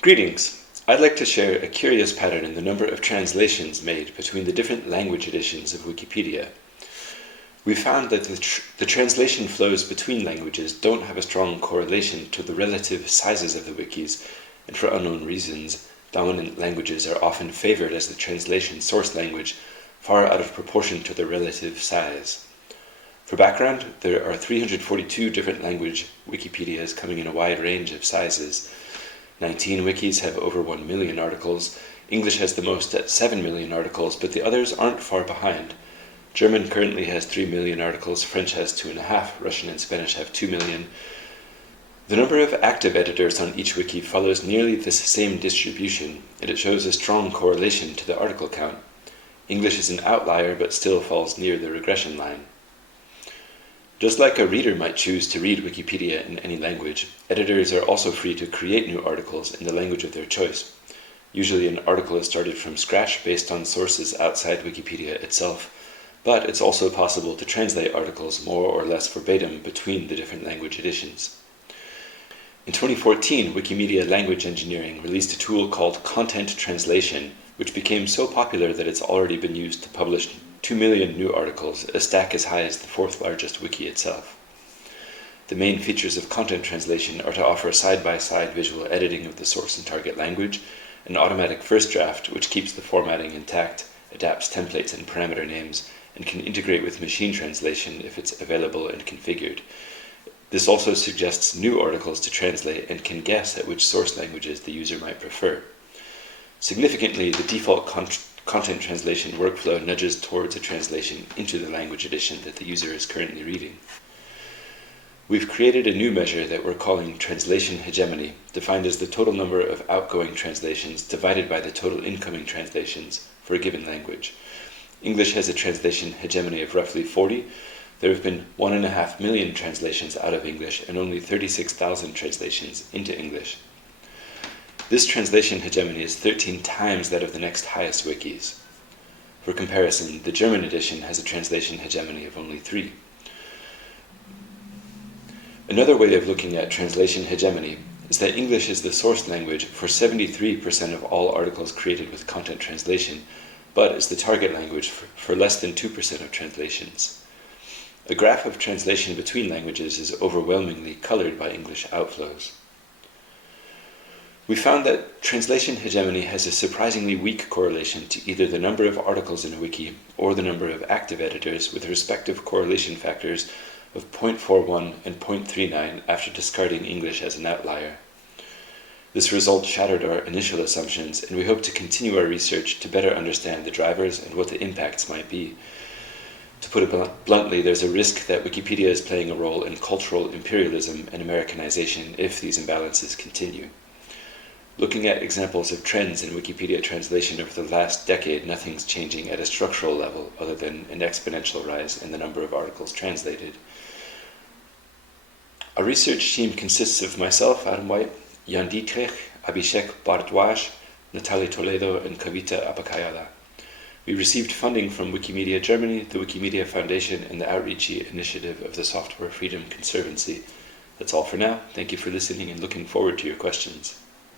Greetings! I'd like to share a curious pattern in the number of translations made between the different language editions of Wikipedia. We found that the translation flows between languages don't have a strong correlation to the relative sizes of the wikis, and for unknown reasons, dominant languages are often favored as the translation source language, far out of proportion to their relative size. For background, there are 342 different language Wikipedias coming in a wide range of sizes. 19 wikis have over 1 million articles. English has the most at 7 million articles, but the others aren't far behind. German currently has 3 million articles, French has 2.5, Russian and Spanish have 2 million. The number of active editors on each wiki follows nearly this same distribution, and it shows a strong correlation to the article count. English is an outlier, but still falls near the regression line. Just like a reader might choose to read Wikipedia in any language, editors are also free to create new articles in the language of their choice. Usually an article is started from scratch based on sources outside Wikipedia itself, but it's also possible to translate articles more or less verbatim between the different language editions. In 2014, Wikimedia Language Engineering released a tool called Content Translation, which became so popular that it's already been used to publish 2 million new articles, a stack as high as the fourth largest wiki itself. The main features of content translation are to offer side-by-side visual editing of the source and target language, an automatic first draft which keeps the formatting intact, adapts templates and parameter names, and can integrate with machine translation if it's available and configured. This also suggests new articles to translate and can guess at which source languages the user might prefer. Significantly, the default content translation workflow nudges towards a translation into the language edition that the user is currently reading. We've created a new measure that we're calling translation hegemony, defined as the total number of outgoing translations divided by the total incoming translations for a given language. English has a translation hegemony of roughly 40. There have been 1.5 million translations out of English and only 36,000 translations into English. This translation hegemony is 13 times that of the next highest wikis. For comparison, the German edition has a translation hegemony of only 3. Another way of looking at translation hegemony is that English is the source language for 73% of all articles created with content translation, but is the target language for less than 2% of translations. A graph of translation between languages is overwhelmingly colored by English outflows. We found that translation hegemony has a surprisingly weak correlation to either the number of articles in a wiki or the number of active editors, with respective correlation factors of 0.41 and 0.39 after discarding English as an outlier. This result shattered our initial assumptions, and we hope to continue our research to better understand the drivers and what the impacts might be. To put it bluntly, there's a risk that Wikipedia is playing a role in cultural imperialism and Americanization if these imbalances continue. Looking at examples of trends in Wikipedia translation over the last decade, nothing's changing at a structural level other than an exponential rise in the number of articles translated. Our research team consists of myself, Adam White, Jan Dietrich, Abhishek Bharadwaj, Natalie Toledo, and Kavita Apakayala. We received funding from Wikimedia Germany, the Wikimedia Foundation, and the Outreachy initiative of the Software Freedom Conservancy. That's all for now. Thank you for listening and looking forward to your questions.